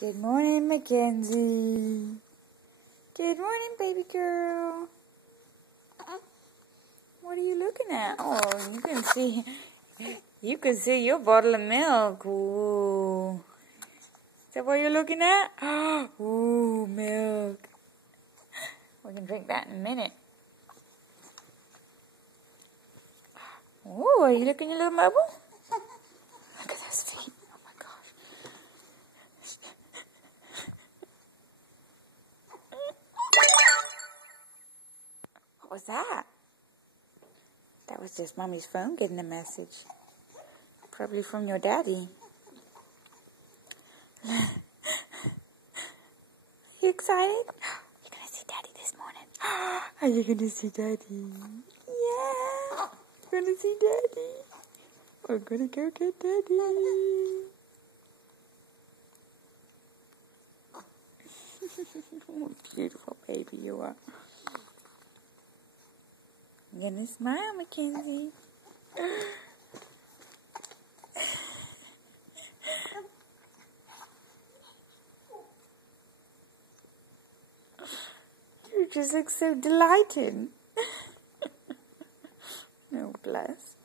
Good morning, Mackenzie. Good morning, baby girl. What are you looking at? Oh, you can see your bottle of milk. Ooh. Is that what you're looking at? Ooh, milk. We can drink that in a minute. Ooh, are you looking at your little bubble? Look at those feet. Oh my gosh. What was that? That was just Mommy's phone getting a message. Probably from your daddy. Are you excited? You're going to see Daddy this morning. Are you going to see Daddy? Yeah. You're going to see Daddy. We're going to go get Daddy. What a beautiful baby you are. You're going to smile, Mackenzie. You just look so delighted. Oh, bless.